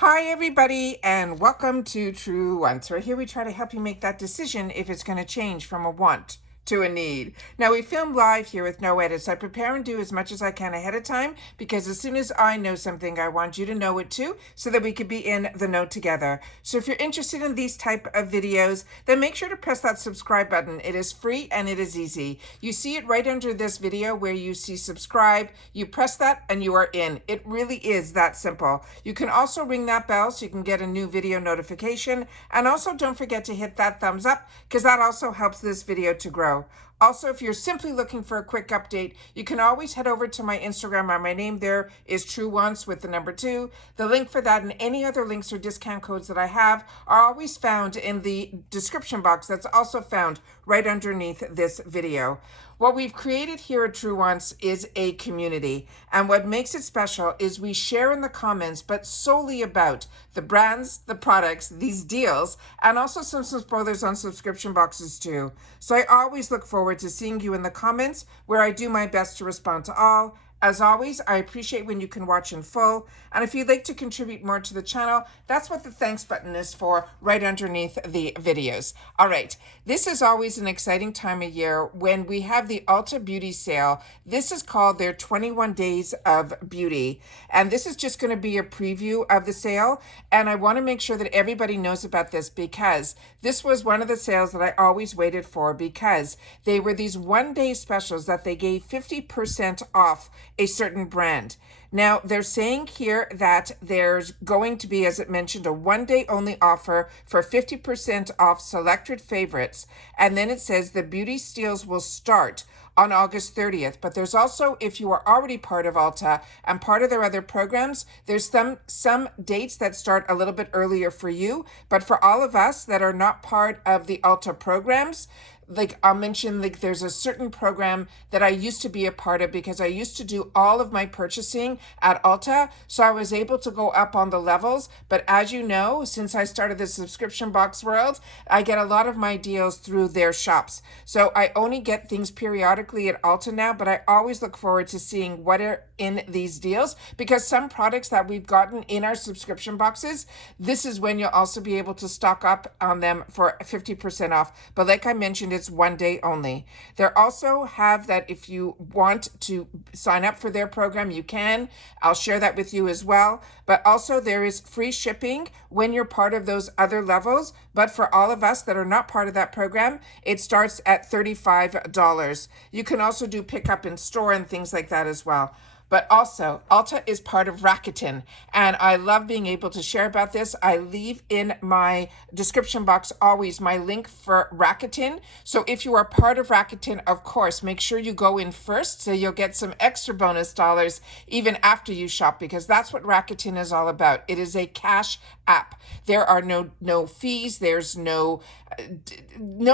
Hi, everybody, and welcome to Truewants. Right here, we try to help you make that decision if it's going to change from a want to a need. Now, we film live here with no edits. I prepare and do as much as I can ahead of time because as soon as I know something, I want you to know it too so that we could be in the know together. So if you're interested in these type of videos, then make sure to press that subscribe button. It is free and it is easy. You see it right under this video where you see subscribe. You press that and you are in. It really is that simple. You can also ring that bell so you can get a new video notification. And also don't forget to hit that thumbs up because that also helps this video to grow. Also, if you're simply looking for a quick update, you can always head over to my Instagram. My name there is Truewants with the number 2. The link for that and any other links or discount codes that I have are always found in the description box that's also found right underneath this video. What we've created here at Truewants is a community, and what makes it special is we share in the comments, but solely about the brands, the products, these deals, and also some spoilers on subscription boxes too. So I always look forward to seeing you in the comments where I do my best to respond to all. As always, I appreciate when you can watch in full. And if you'd like to contribute more to the channel, that's what the thanks button is for right underneath the videos. All right, this is always an exciting time of year when we have the Ulta Beauty sale. This is called their 21 Days of Beauty. And this is just going to be a preview of the sale. And I want to make sure that everybody knows about this because this was one of the sales that I always waited for because they were these one-day specials that they gave 50% off a certain brand. Now, they're saying here that there's going to be, as it mentioned, a one-day only offer for 50% off selected favorites. And then it says the beauty steals will start on August 30th. But there's also, if you are already part of Ulta and part of their other programs, there's some dates that start a little bit earlier for you. But for all of us that are not part of the Ulta programs, like I'll mention, like there's a certain program that I used to be a part of because I used to do all of my purchasing at Ulta. So I was able to go up on the levels. But as you know, since I started the subscription box world, I get a lot of my deals through their shops. So I only get things periodically at Ulta now, but I always look forward to seeing what are in these deals because some products that we've gotten in our subscription boxes, this is when you'll also be able to stock up on them for 50% off. But like I mentioned, it's one day only. They also have that if you want to sign up for their program, you can. I'll share that with you as well. But also there is free shipping when you're part of those other levels. But for all of us that are not part of that program, it starts at $35. You can also do pickup in store and things like that as well. But also, Ulta is part of Rakuten, and I love being able to share about this. I leave in my description box always my link for Rakuten. So if you are part of Rakuten, of course, make sure you go in first so you'll get some extra bonus dollars even after you shop because that's what Rakuten is all about. It is a cash app. There are no fees. There's no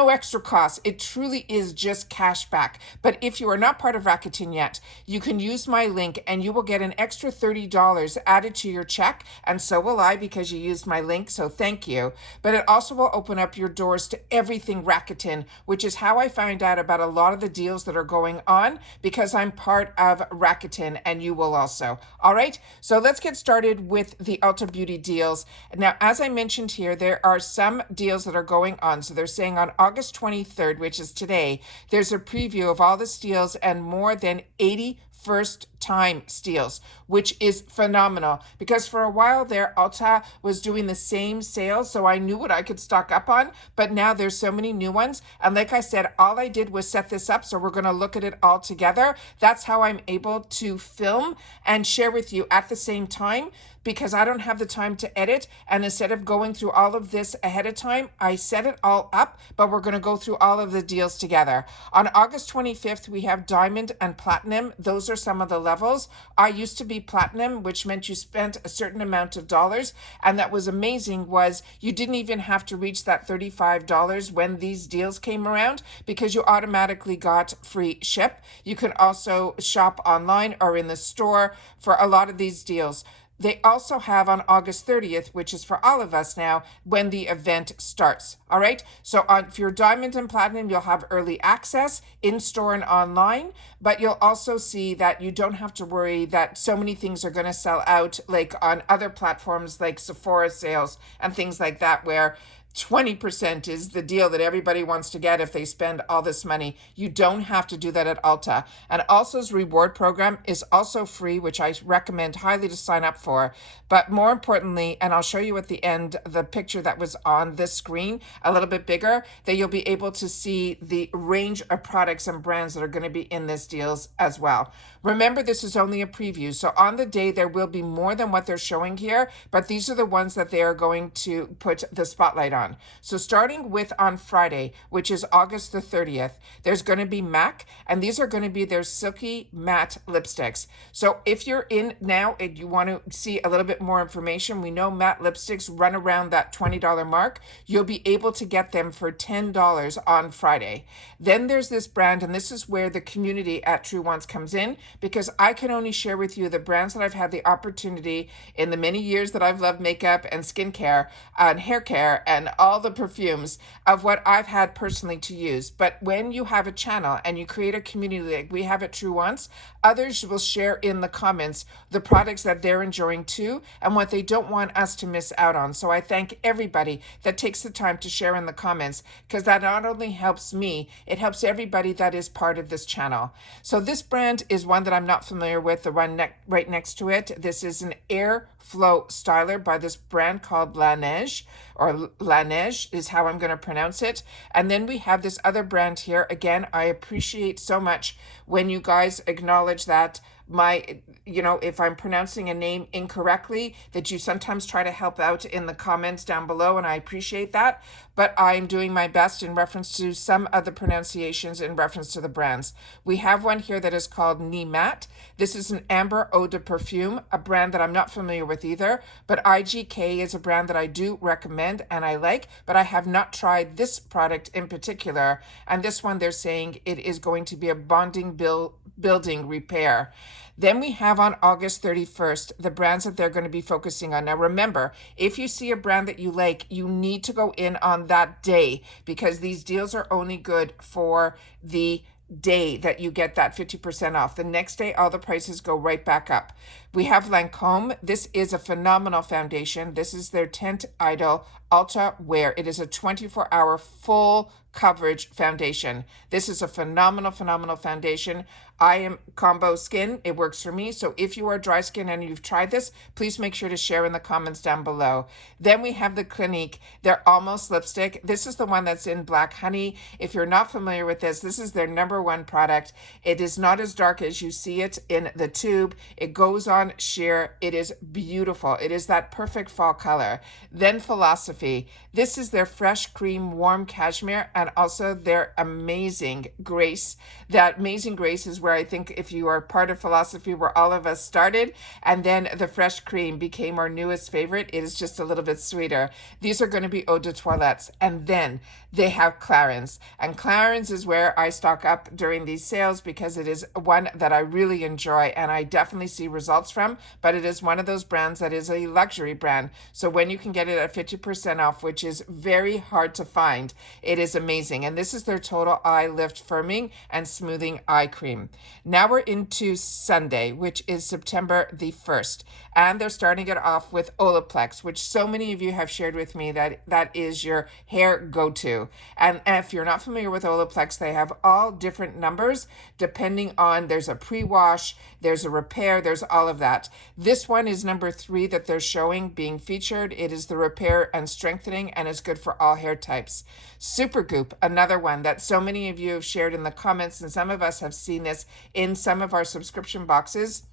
extra costs. It truly is just cash back. But if you are not part of Rakuten yet, you can use my link and you will get an extra $30 added to your check. And so will I because you used my link. So thank you. But it also will open up your doors to everything Rakuten, which is how I find out about a lot of the deals that are going on because I'm part of Rakuten and you will also. All right. So let's get started with the Ulta Beauty deals. Now, as I mentioned here, there are some deals that are going on. So they're saying on August 23rd, which is today, there's a preview of all the steals and more than 80 first-time steals, which is phenomenal because for a while there, Ulta was doing the same sales, so I knew what I could stock up on, but now there's so many new ones. And like I said, all I did was set this up, so we're going to look at it all together. That's how I'm able to film and share with you at the same time because I don't have the time to edit. And instead of going through all of this ahead of time, I set it all up, but we're going to go through all of the deals together. On August 25th, we have Diamond and Platinum. Those are some of the levels. I used to be Platinum, which meant you spent a certain amount of dollars. And that was amazing was you didn't even have to reach that $35 when these deals came around because you automatically got free ship. You can also shop online or in the store for a lot of these deals. They also have on August 30th, which is for all of us now, when the event starts. All right. So if you're Diamond and Platinum, you'll have early access in store and online, but you'll also see that you don't have to worry that so many things are going to sell out, like on other platforms like Sephora sales and things like that, where 20% is the deal that everybody wants to get if they spend all this money. You don't have to do that at Ulta. And Ulta's reward program is also free, which I recommend highly to sign up for. But more importantly, and I'll show you at the end the picture that was on this screen a little bit bigger, that you'll be able to see the range of products and brands that are going to be in this deals as well. Remember, this is only a preview. So on the day, there will be more than what they're showing here, but these are the ones that they are going to put the spotlight on. So starting with on Friday, which is August the 30th, there's going to be MAC, and these are going to be their silky matte lipsticks. So if you're in now and you want to see a little bit more information, we know matte lipsticks run around that $20 mark. You'll be able to get them for $10 on Friday. Then there's this brand, and this is where the community at Truewants comes in, because I can only share with you the brands that I've had the opportunity in the many years that I've loved makeup and skincare and hair care and all the perfumes of what I've had personally to use. But when you have a channel and you create a community like we have at Truewants, others will share in the comments the products that they're enjoying too and what they don't want us to miss out on. So I thank everybody that takes the time to share in the comments, because that not only helps me, it helps everybody that is part of this channel. So this brand is one that I'm not familiar with, the one right next to it. This is an air flow styler by this brand called La Neige, or La Neige is how I'm going to pronounce it. And then we have this other brand here. Again, I appreciate so much when you guys acknowledge that if I'm pronouncing a name incorrectly, that you sometimes try to help out in the comments down below, and I appreciate that. But I'm doing my best in reference to some of the pronunciations in reference to the brands. We have one here that is called Ni Matte. This is an amber eau de perfume, a brand that I'm not familiar with either, but IGK is a brand that I do recommend and I like, but I have not tried this product in particular. And this one, they're saying it is going to be a bonding building repair. Then we have on August 31st, the brands that they're going to be focusing on. Now, remember, if you see a brand that you like, you need to go in on that day, because these deals are only good for the day that you get that 50% off. The next day, all the prices go right back up. We have Lancome. This is a phenomenal foundation. This is their Tint Idol Ultra Wear. It is a 24-hour full coverage foundation. This is a phenomenal foundation. I am combo skin. It works for me. So if you are dry skin and you've tried this, please make sure to share in the comments down below. Then we have the Clinique. They're almost lipstick. This is the one that's in Black Honey. If you're not familiar with this is their #1 product. It is not as dark as you see it in the tube. It goes on sheer. It is beautiful. It is that perfect fall color. Then Philosophy. This is their Fresh Cream Warm Cashmere, and also their Amazing Grace. That Amazing Grace is where I think if you are part of Philosophy, where all of us started, and then the Fresh Cream became our newest favorite. It is just a little bit sweeter. These are going to be eau de toilettes. And then they have Clarins. And Clarins is where I stock up during these sales, because it is one that I really enjoy and I definitely see results from, but it is one of those brands that is a luxury brand. So when you can get it at 50% off, which is very hard to find, it is amazing. And this is their Total Eye Lift Firming and Smoothing Eye Cream. Now we're into Sunday, which is September the 1st. And they're starting it off with Olaplex, which so many of you have shared with me that is your hair go-to. And if you're not familiar with Olaplex, they have all different numbers depending on, there's a pre-wash, there's a repair, there's all of that. This one is number 3 that they're showing being featured. It is the repair and strengthening, and it's good for all hair types. Supergoop, another one that so many of you have shared in the comments, and some of us have seen this in some of our subscription boxes,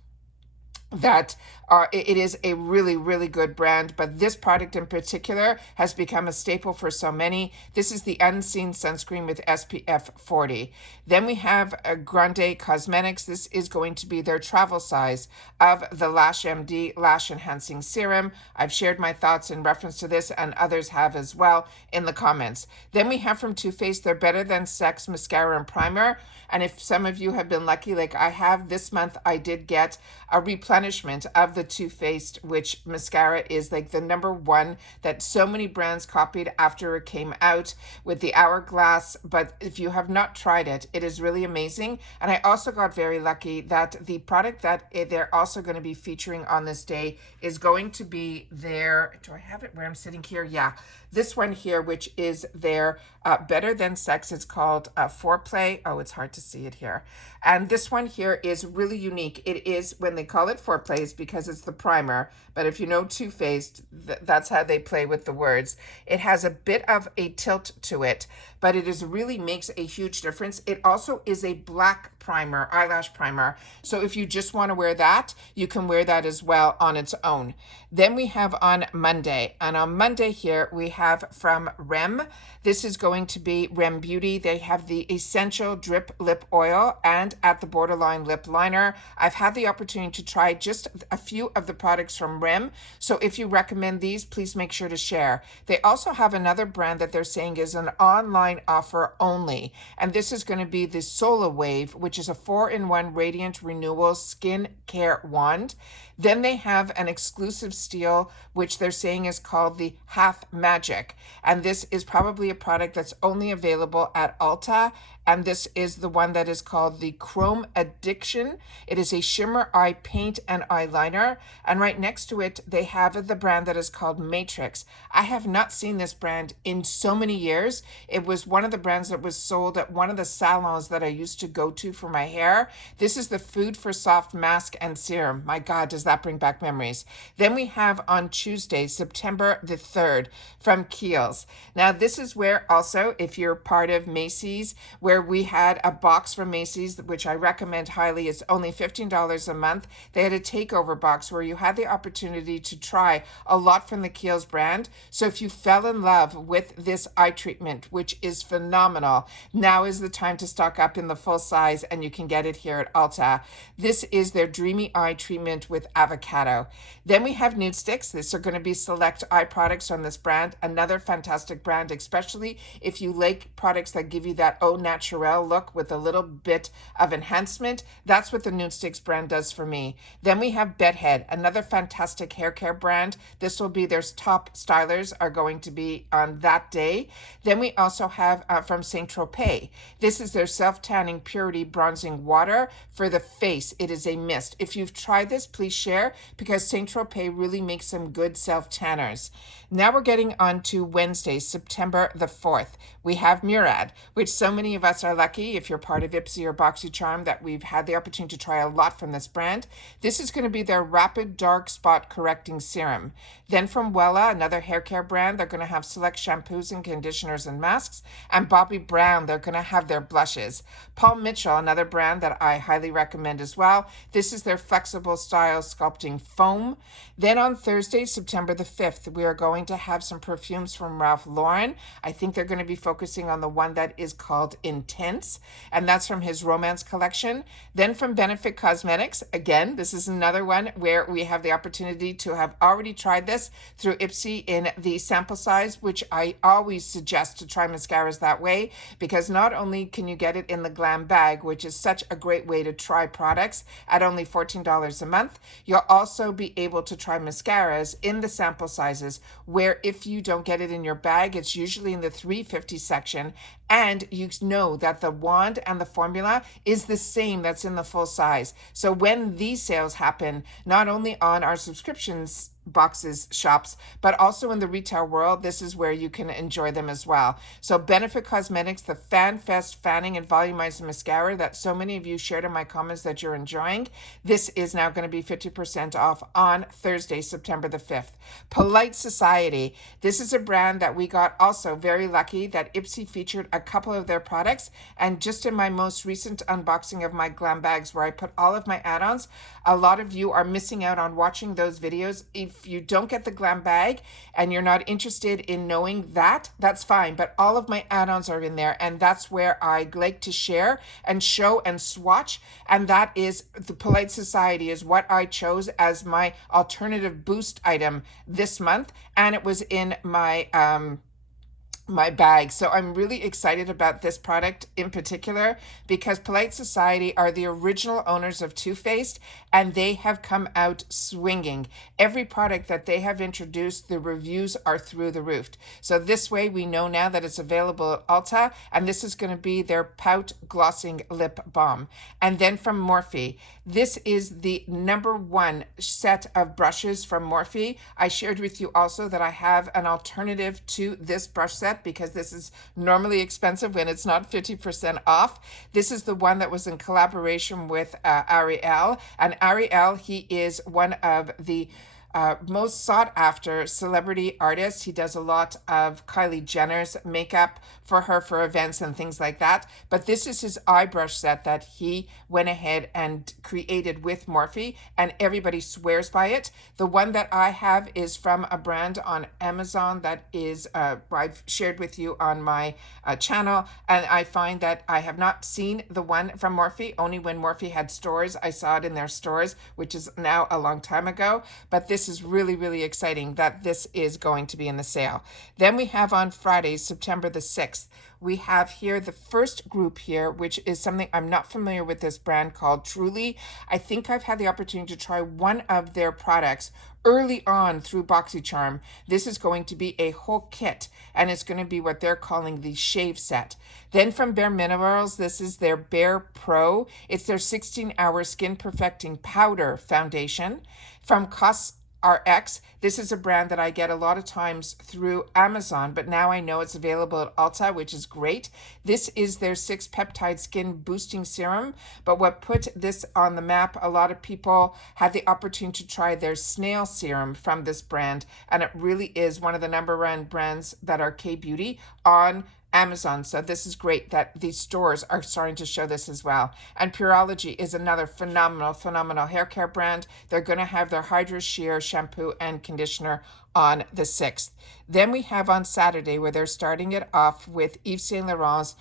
that it is a really good brand, but this product in particular has become a staple for so many. This is the Unseen Sunscreen with SPF 40. Then we have Grande Cosmetics. This is going to be their travel size of the Lash MD Lash Enhancing Serum. I've shared my thoughts in reference to this, and others have as well in the comments. Then we have from Too Faced their Better Than Sex Mascara and Primer. And if some of you have been lucky, like I have this month, I did get a replenishment of the the Too Faced, which mascara is like the number one that so many brands copied after it came out with the hourglass. But if you have not tried it, it is really amazing. And I also got very lucky that the product that they're also going to be featuring on this day is going to be their, do I have it where I'm sitting here? Yeah, this one here, which is their Better Than Sex. It's called Foreplay. Oh, it's hard to see it here. And this one here is really unique. It is, when they call it Foreplay, it's because it's the primer. But if you know Too Faced, that's how they play with the words. It has a bit of a tilt to it, but it is really makes a huge difference. It also is a black primer, eyelash primer. So if you just want to wear that, you can wear that as well on its own. Then we have on Monday, and on Monday here we have from Rem. This is going to be Rem Beauty. They have the Essential Drip Lip Oil and At the Borderline Lip Liner. I've had the opportunity to try just a few of the products from Rem. So if you recommend these, please make sure to share. They also have another brand that they're saying is an online offer only. And this is going to be the Solar Wave, which is a 4-in-1 Radiant Renewal Skin Care Wand. Then they have an exclusive steel, which they're saying is called the Half Magic. And this is probably a product that's only available at Ulta. And this is the one that is called the Chrome Addiction. It is a shimmer eye paint and eyeliner. And right next to it, they have the brand that is called Matrix. I have not seen this brand in so many years. It was one of the brands that was sold at one of the salons that I used to go to for my hair. This is the Food for Soft Mask and Serum. My God, does that bring back memories. Then we have on Tuesday, September the 3rd, from Kiehl's. Now, this is where also, if you're part of Macy's, where we had a box from Macy's, which I recommend highly. It's only $15 a month. They had a takeover box where you had the opportunity to try a lot from the Kiehl's brand. So if you fell in love with this eye treatment, which is phenomenal, now is the time to stock up in the full size, and you can get it here at Ulta. This is their Dreamy Eye Treatment with Avocado. Then we have Nude Sticks. These are going to be select eye products on this brand. Another fantastic brand, especially if you like products that give you that au naturel look with a little bit of enhancement. That's what the Nude Sticks brand does for me. Then we have Bedhead, another fantastic hair care brand. This will be their top stylers are going to be on that day. Then we also have from Saint Tropez. This is their self-tanning purity bronzing water for the face. It is a mist. If you've tried this, please share, because Saint Tropez really makes some good self-tanners. Now we're getting on to Wednesday, September the 4th. We have Murad, which so many of us are lucky, if you're part of Ipsy or BoxyCharm, that we've had the opportunity to try a lot from this brand. This is going to be their Rapid Dark Spot Correcting Serum. Then from Wella, another hair care brand, they're going to have select shampoos and conditioners and masks. And Bobbi Brown, they're going to have their blushes. Paul Mitchell, another brand that I highly recommend as well. This is their Flexible Style Sculpting Foam. Then on Thursday, September the 5th, we are going to have some perfumes from Ralph Lauren. I think they're going to be focusing on the one that is called Intense, and that's from his Romance collection. Then from Benefit Cosmetics, again, this is another one where we have the opportunity to have already tried this through Ipsy in the sample size, which I always suggest to try mascaras that way, because not only can you get it in the glam bag, which is such a great way to try products at only $14 a month, you'll also be able to try mascaras in the sample sizes, where if you don't get it in your bag, it's usually in the $3.50 section, and you know that the wand and the formula is the same that's in the full size. So when these sales happen, not only on our subscriptions boxes shops, but also in the retail world, this is where you can enjoy them as well. So Benefit Cosmetics, the Fan Fest Fanning and Volumizing Mascara that so many of you shared in my comments that you're enjoying, this is now going to be 50% off on Thursday, September the 5th. Polite Society, this is a brand that we got also very lucky that Ipsy featured a couple of their products, and just in my most recent unboxing of my glam bags where I put all of my add-ons, a lot of you are missing out on watching those videos. If you don't get the glam bag and you're not interested in knowing that, that's fine. But all of my add-ons are in there, and that's where I like to share and show and swatch. And that is the Polite Society is what I chose as my alternative boost item this month. And it was in my my bag. So I'm really excited about this product in particular because Polite Society are the original owners of Too Faced, and they have come out swinging. Every product that they have introduced, the reviews are through the roof. So this way we know now that it's available at Ulta, and this is going to be their Pout Glossing Lip Balm. And then from Morphe, this is the #1 set of brushes from Morphe. I shared with you also that I have an alternative to this brush set because this is normally expensive when it's not 50% off. This is the one that was in collaboration with Ariel. And Ariel, he is one of the most sought after celebrity artist. He does a lot of Kylie Jenner's makeup for her for events and things like that. But this is his eye brush set that he went ahead and created with Morphe, and everybody swears by it. The one that I have is from a brand on Amazon that is I've shared with you on my channel, and I find that I have not seen the one from Morphe. Only when Morphe had stores, I saw it in their stores, which is now a long time ago. But this is really, really exciting that this is going to be in the sale. Then we have on Friday, September the 6th, we have here the first group here, which is something I'm not familiar with, this brand called Truly. I think I've had the opportunity to try one of their products early on through BoxyCharm. This is going to be a whole kit, and it's going to be what they're calling the shave set. Then from Bare Minerals, this is their Bare Pro. It's their 16-hour skin perfecting powder foundation. From CosRx, this is a brand that I get a lot of times through Amazon, but now I know it's available at Ulta, which is great. This is their 6-peptide skin boosting serum, but what put this on the map, a lot of people had the opportunity to try their snail serum from this brand, and it really is one of the #1 brands that are K-Beauty on Amazon. So this is great that these stores are starting to show this as well. And Pureology is another phenomenal hair care brand. They're going to have their Hydra Sheer shampoo and conditioner on the 6th. Then we have on Saturday where they're starting it off with Yves Saint Laurent's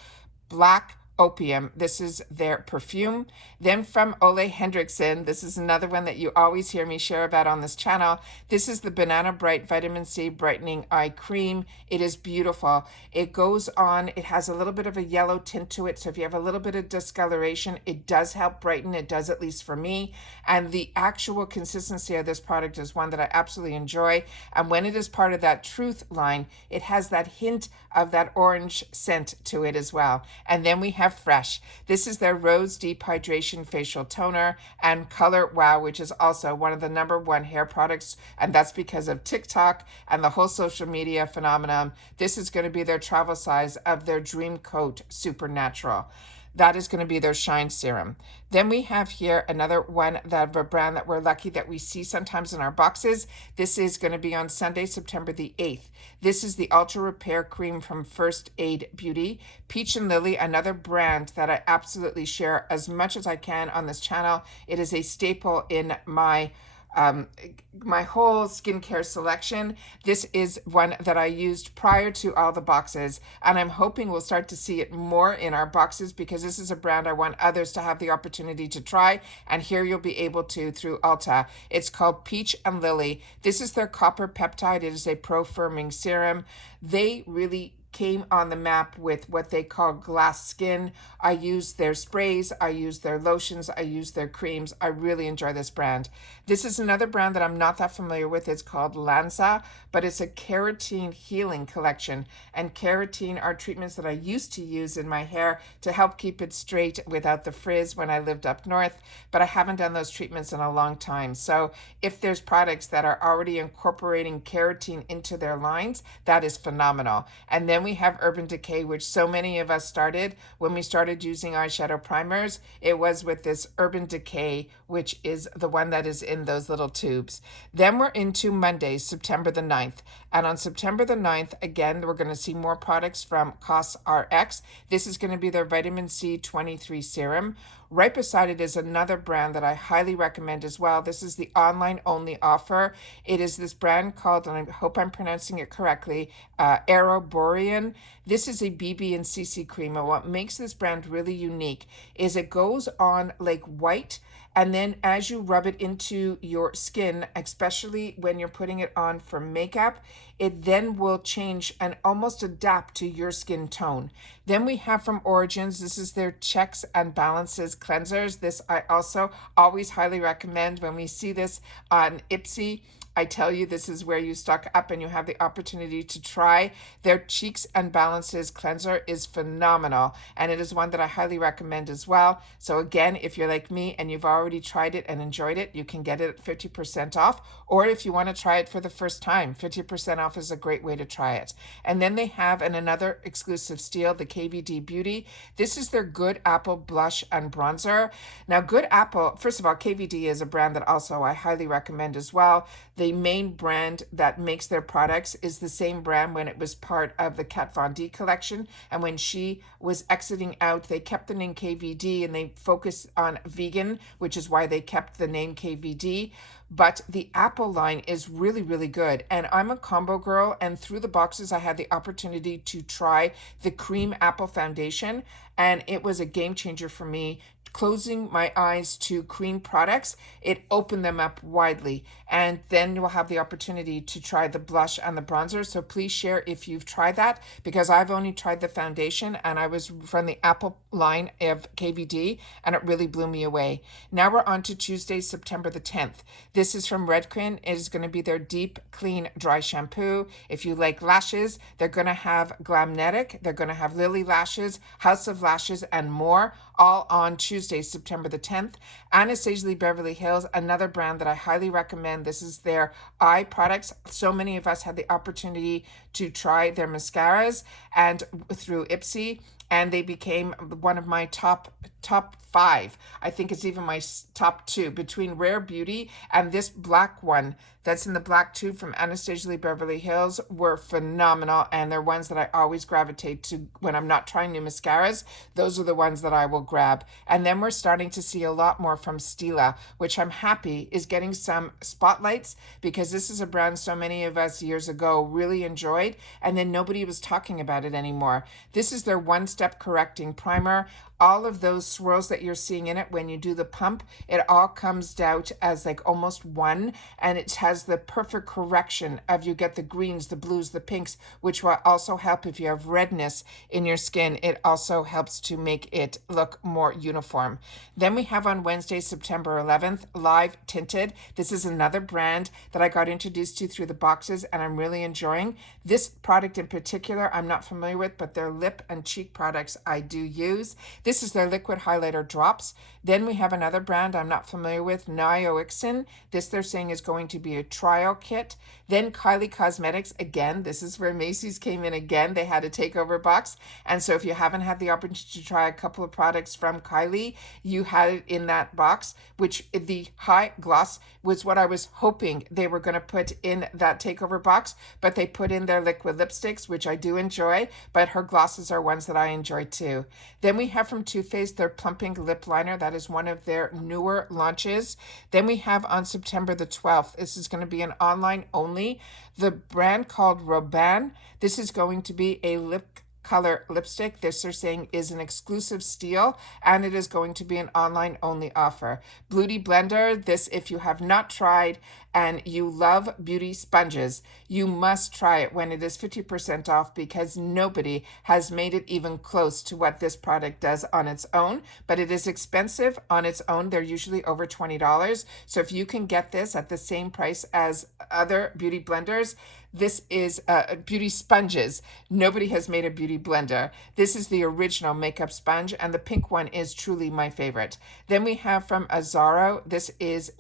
Black Opium. This is their perfume. Then from Ole Henriksen, this is another one that you always hear me share about on this channel. This is the Banana Bright Vitamin C Brightening Eye Cream. It is beautiful. It goes on, it has a little bit of a yellow tint to it, so if you have a little bit of discoloration, it does help brighten. It does, at least for me. And the actual consistency of this product is one that I absolutely enjoy. And when it is part of that Truth line, it has that hint of that orange scent to it as well. And then we have Fresh. This is their Rose Deep Hydration Facial Toner, and Color Wow, which is also one of the #1 hair products, and that's because of TikTok and the whole social media phenomenon. This is going to be their travel size of their Dream Coat Supernatural. That is going to be their Shine Serum. Then we have here another one, that a brand that we're lucky that we see sometimes in our boxes. This is going to be on Sunday, September the 8th. This is the Ultra Repair Cream from First Aid Beauty. Peach and Lily, another brand that I absolutely share as much as I can on this channel. It is a staple in my whole skincare selection. This is one that I used prior to all the boxes, and I'm hoping we'll start to see it more in our boxes because this is a brand I want others to have the opportunity to try, and here you'll be able to through Ulta. It's called Peach and Lily. This is their copper peptide. It is a pro-firming serum. They really came on the map with what they call glass skin. I use their sprays, I use their lotions, I use their creams. I really enjoy this brand. This is another brand that I'm not that familiar with. It's called Lanza, but it's a keratin healing collection. And keratin are treatments that I used to use in my hair to help keep it straight without the frizz when I lived up north, but I haven't done those treatments in a long time. So if there's products that are already incorporating keratin into their lines, that is phenomenal. And then we have Urban Decay, which so many of us started when we started using eyeshadow primers. It was with this Urban Decay, which is the one that is in those little tubes. Then we're into Monday, September the 9th. And on September the 9th, again, we're going to see more products from CosRx. This is going to be their Vitamin C 23 Serum. Right beside it is another brand that I highly recommend as well. This is the online only offer. It is this brand called, and I hope I'm pronouncing it correctly, Aeroborean. This is a BB and CC cream, and what makes this brand really unique is it goes on like white, And then as you rub it into your skin, especially when you're putting it on for makeup, it then will change and almost adapt to your skin tone. Then we have from Origins, this is their Checks and Balances Cleansers. This I also always highly recommend. When we see this on Ipsy, I tell you, this is where you stock up and you have the opportunity to try. Their Cheeks and Balances cleanser is phenomenal, and it is one that I highly recommend as well. So again, if you're like me and you've already tried it and enjoyed it, you can get it at 50% off. Or if you want to try it for the first time, 50% off is a great way to try it. And then they have another exclusive steal, the KVD Beauty. This is their Good Apple Blush and Bronzer. Now, Good Apple, first of all, KVD is a brand that also I highly recommend as well. The main brand that makes their products is the same brand when it was part of the Kat Von D collection. And when she was exiting out, they kept the name KVD and they focused on vegan, which is why they kept the name KVD. But the Apple line is really, really good. And I'm a combo girl. And through the boxes, I had the opportunity to try the Cream Apple Foundation. And it was a game changer for me. Closing my eyes to cream products, it opened them up widely. And then you'll have the opportunity to try the blush and the bronzer. So please share if you've tried that, because I've only tried the foundation and I was from the Apple line of KVD and it really blew me away. Now we're on to Tuesday, September the 10th. This is from Redken. It is going to be their Deep Clean Dry Shampoo. If you like lashes, they're going to have Glamnetic, they're going to have Lily Lashes, House of Lashes, and more, all on Tuesday, September the 10th. Anastasia Beverly Hills, another brand that I highly recommend. This is their eye products. So many of us had the opportunity to try their mascaras and through Ipsy, and they became one of my top 5. I think it's even my top 2 between Rare Beauty and this black one that's in the black tube from Anastasia Beverly Hills were phenomenal, and they're ones that I always gravitate to when I'm not trying new mascaras. Those are the ones that I will grab. And then we're starting to see a lot more from Stila, which I'm happy is getting some spotlights, because this is a brand so many of us years ago really enjoyed, and then nobody was talking about it anymore. This is their one-step correcting primer. All of those swirls that you're seeing in it when you do the pump, it all comes out as like almost one, and it has the perfect correction of, you get the greens, the blues, the pinks, which will also help if you have redness in your skin. It also helps to make it look more uniform. Then we have on Wednesday, September 11th, Live Tinted. This is another brand that I got introduced to through the boxes and I'm really enjoying. This product in particular I'm not familiar with, but their lip and cheek products I do use. This is their liquid highlighter drops. Then we have another brand I'm not familiar with, Nioxin. This they're saying is going to be a trial kit. Then Kylie Cosmetics, again, this is where Macy's came in again. They had a takeover box. And so if you haven't had the opportunity to try a couple of products from Kylie, you had it in that box, which the high gloss was what I was hoping they were going to put in that takeover box, but they put in their liquid lipsticks, which I do enjoy, but her glosses are ones that I enjoy too. Then we have from Too Faced their Plumping Lip Liner. That is one of their newer launches. Then we have on September the 12th, this is going to be an online only, the brand called Robin. This is going to be a lip color lipstick. This they're saying is an exclusive steal, and it is going to be an online only offer. Beauty Blender, this if you have not tried and you love beauty sponges, you must try it when it is 50% off, because nobody has made it even close to what this product does on its own, but it is expensive on its own. They're usually over $20. So if you can get this at the same price as other beauty blenders, this is beauty sponges. Nobody has made a beauty blender. This is the original makeup sponge, and the pink one is truly my favorite. Then we have from Azzaro, this is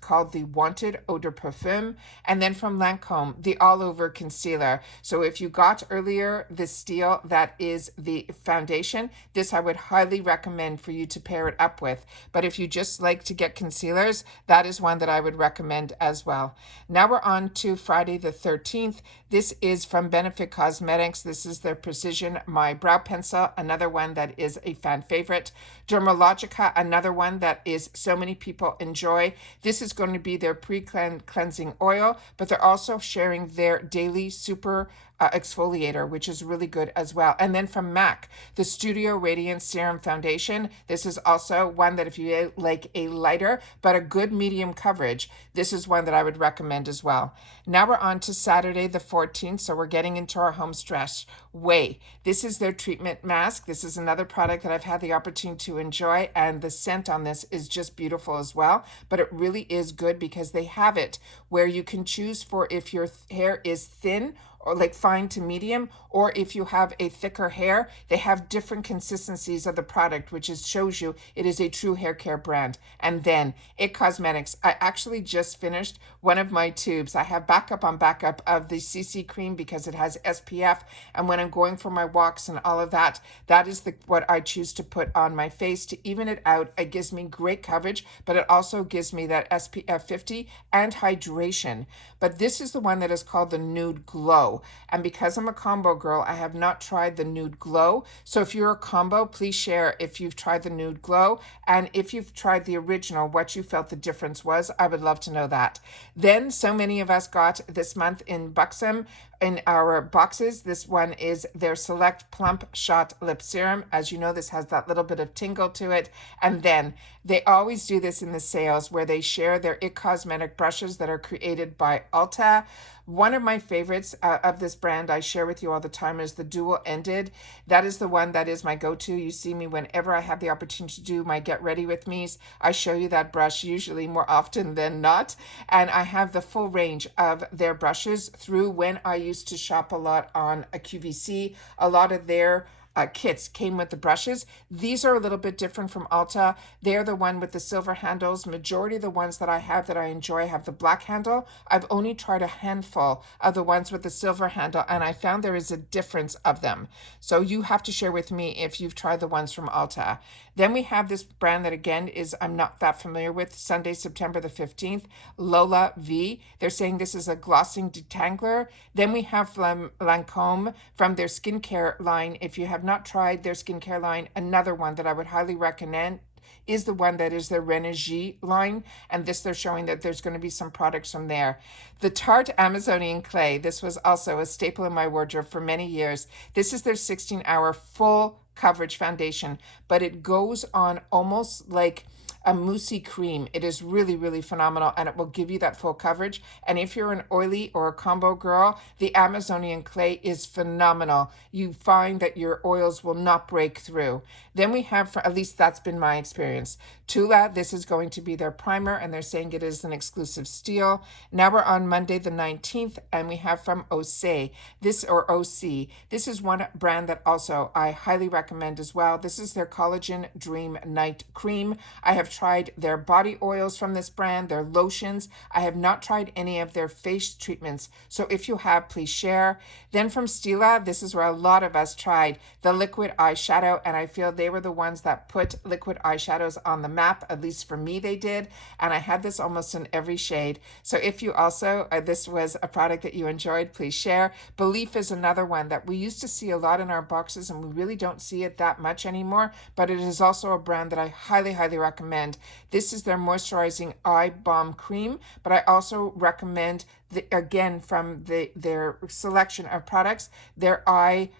called the Wanted Eau de Parfum. And then from Lancome, the All Over Concealer. So if you got earlier the steal, that is the foundation. This I would highly recommend for you to pair it up with. But if you just like to get concealers, that is one that I would recommend as well. Now we're on to Friday the 13th. This is from Benefit Cosmetics. This is their Precision My Brow Pencil, another one that is a fan favorite. Dermalogica, another one that is so many people enjoy. This is going to be their pre-cleansing oil, but they're also sharing their daily super exfoliator, which is really good as well. And then from MAC, the Studio Radiance Serum Foundation. This is also one that if you like a lighter but a good medium coverage, this is one that I would recommend as well. Now we're on to Saturday the 14th, so we're getting into our home stretch. Way. This is their treatment mask. This is another product that I've had the opportunity to enjoy, and the scent on this is just beautiful as well. But it really is good because they have it where you can choose for if your hair is thin or like fine to medium, or if you have a thicker hair, they have different consistencies of the product, which is shows you it is a true hair care brand. And then IT Cosmetics. I actually just finished one of my tubes. I have backup on backup of the CC cream because it has SPF, and when I'm going for my walks and all of that, that is what I choose to put on my face to even it out. It gives me great coverage, but it also gives me that SPF 50 and hydration. But this is the one that is called the Nude Glow. And because I'm a combo girl, I have not tried the Nude Glow. So if you're a combo, please share if you've tried the Nude Glow, and if you've tried the original, what you felt the difference was. I would love to know that. Then so many of us got this month in Buxom in our boxes. This one is their Select Plump Shot Lip Serum. As you know, this has that little bit of tingle to it. And then they always do this in the sales where they share their IT Cosmetic brushes that are created by Ulta. One of my favorites of this brand I share with you all the time is the Dual Ended. That is the one that is my go-to. You see me whenever I have the opportunity to do my Get Ready With Me's. I show you that brush usually more often than not. And I have the full range of their brushes through when I used to shop a lot on a QVC. A lot of their kits came with the brushes. These are a little bit different from Ulta. They're the one with the silver handles. Majority of the ones that I have that I enjoy have the black handle. I've only tried a handful of the ones with the silver handle, and I found there is a difference of them. So you have to share with me if you've tried the ones from Ulta. Then we have this brand that again is I'm not that familiar with, Sunday, September the 15th, Lola V. They're saying this is a glossing detangler. Then we have from Lancome from their skincare line. If you have not tried their skincare line, another one that I would highly recommend is the one that is the Renegi line, and this they're showing that there's going to be some products from there. The Tarte Amazonian Clay, this was also a staple in my wardrobe for many years. This is their 16-hour full coverage foundation, but it goes on almost like a moussey cream. It is really, really phenomenal, and it will give you that full coverage. And if you're an oily or a combo girl, the Amazonian Clay is phenomenal. You find that your oils will not break through. Then we have, for at least that's been my experience, Tula. This is going to be their primer, and they're saying it is an exclusive steal. Now we're on Monday the 19th, and we have from OC. This is one brand that also I highly recommend as well. This is their Collagen Dream Night Cream. I have tried their body oils from this brand, their lotions. I have not tried any of their face treatments. So if you have, please share. Then from Stila, this is where a lot of us tried the liquid eyeshadow, and I feel they were the ones that put liquid eyeshadows on the map. At least for me, they did. And I had this almost in every shade. So if you also, this was a product that you enjoyed, please share. Belief is another one that we used to see a lot in our boxes, and we really don't see it that much anymore. But it is also a brand that I highly, highly recommend. This is their moisturizing eye balm cream, but I also recommend again from their selection of products, their eye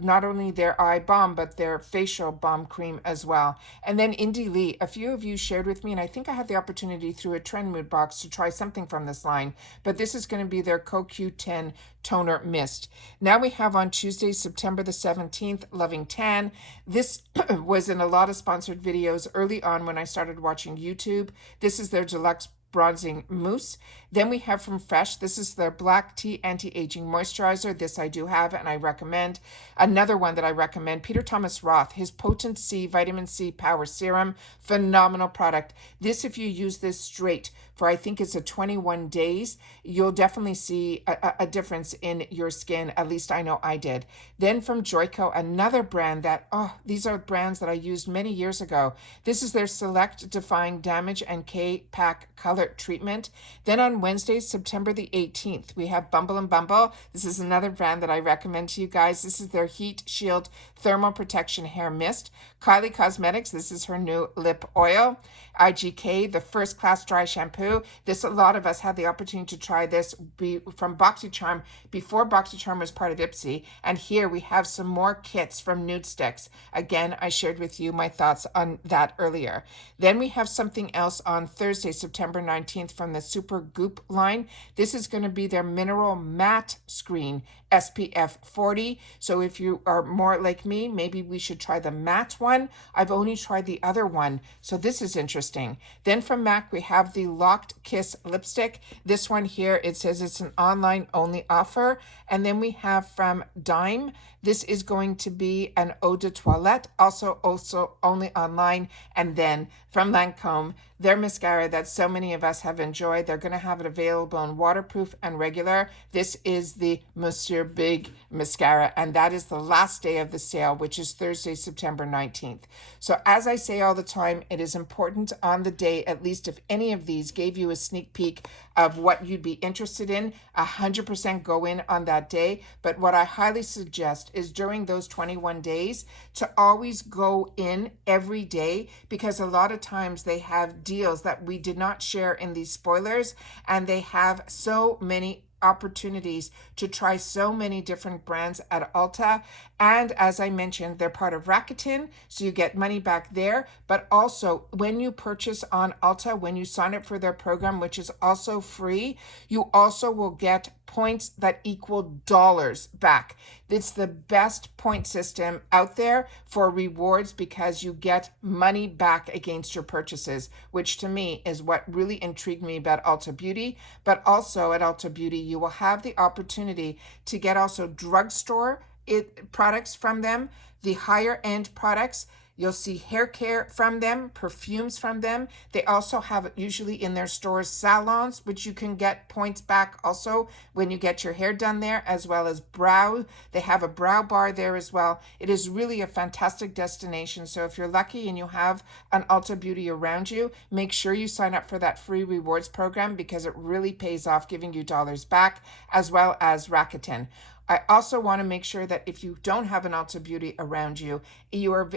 not only their eye balm, but their facial balm cream as well. And then Indie Lee, a few of you shared with me, and I think I had the opportunity through a Trend Mood box to try something from this line, but this is going to be their CoQ10 Toner Mist. Now we have on Tuesday, September the 17th, Loving Tan. This was in a lot of sponsored videos early on when I started watching YouTube. This is their Deluxe Bronzing Mousse. Then we have from Fresh, this is their Black Tea Anti-Aging Moisturizer. This I do have and I recommend. Another one that I recommend, Peter Thomas Roth, his Potent C Vitamin C Power Serum. Phenomenal product. This, if you use this straight for I think it's a 21 days, you'll definitely see a difference in your skin. At least I know I did. Then from Joico, another brand that, these are brands that I used many years ago. This is their Select Defying Damage and K-Pack Color Treatment. Then on Wednesday, September the 18th, we have Bumble and Bumble. This is another brand that I recommend to you guys. This is their Heat Shield Thermal Protection Hair Mist. Kylie Cosmetics, this is her new lip oil. IGK, the First Class Dry Shampoo. A lot of us had the opportunity to try this from BoxyCharm before BoxyCharm was part of Ipsy. And here we have some more kits from Nude Sticks. Again, I shared with you my thoughts on that earlier. Then we have something else on Thursday, September 19th from the Super Goop line. This is going to be their Mineral Matte Screen SPF 40. So if you are more like me, maybe we should try the matte one. I've only tried the other one, so this is interesting. Then from MAC, we have the Locked Kiss lipstick. This one here, it says it's an online only offer. And then we have from Dime, this is going to be an eau de toilette, also only online. And then from Lancome, their mascara that so many of us have enjoyed. They're going to have it available in waterproof and regular. This is the Monsieur Big mascara, and that is the last day of the sale, which is Thursday, September 19th. So as I say all the time, it is important on the day, at least if any of these gave you a sneak peek of what you'd be interested in, 100% go in on that day. But what I highly suggest is during those 21 days to always go in every day, because a lot of times they have deals that we did not share in these spoilers, and they have so many opportunities to try so many different brands at Ulta. And as I mentioned, they're part of Rakuten, so you get money back there. But also, when you purchase on Ulta, when you sign up for their program, which is also free, you also will get points that equal dollars back. It's the best point system out there for rewards because you get money back against your purchases, which to me is what really intrigued me about Ulta Beauty. But also at Ulta Beauty, you will have the opportunity to get also drugstore products from them, the higher end products. You'll see hair care from them, perfumes from them. They also have usually in their stores salons, which you can get points back also when you get your hair done there, as well as brow. They have a brow bar there as well. It is really a fantastic destination. So if you're lucky and you have an Ulta Beauty around you, make sure you sign up for that free rewards program because it really pays off giving you dollars back, as well as Rakuten. I also want to make sure that if you don't have an Ulta Beauty around you,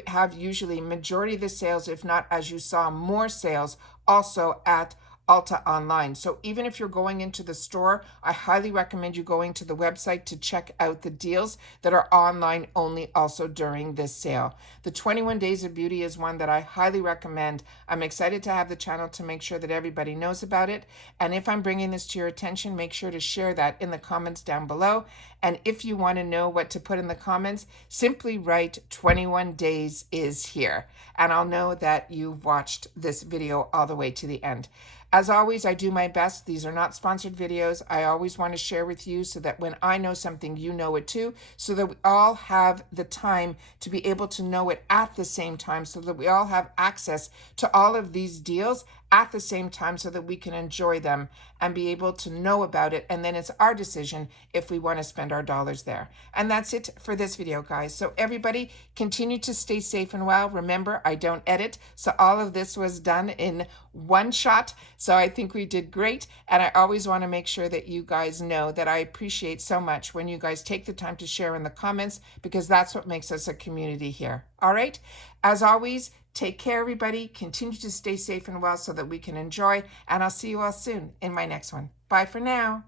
have usually majority of the sales, if not, as you saw, more sales also at Ulta online. So even if you're going into the store, I highly recommend you going to the website to check out the deals that are online only also during this sale. The 21 Days of Beauty is one that I highly recommend. I'm excited to have the channel to make sure that everybody knows about it. And if I'm bringing this to your attention, make sure to share that in the comments down below. And if you want to know what to put in the comments, simply write 21 days is here. And I'll know that you've watched this video all the way to the end. As always, I do my best. These are not sponsored videos. I always want to share with you so that when I know something, you know it too, so that we all have the time to be able to know it at the same time, so that we all have access to all of these deals at the same time so that we can enjoy them and be able to know about it. And then it's our decision if we want to spend our dollars there. And that's it for this video, guys. So everybody continue to stay safe and well. Remember, I don't edit. So all of this was done in one shot. So I think we did great. And I always want to make sure that you guys know that I appreciate so much when you guys take the time to share in the comments, because that's what makes us a community here. All right. As always, take care, everybody. Continue to stay safe and well so that we can enjoy. And I'll see you all soon in my next one. Bye for now.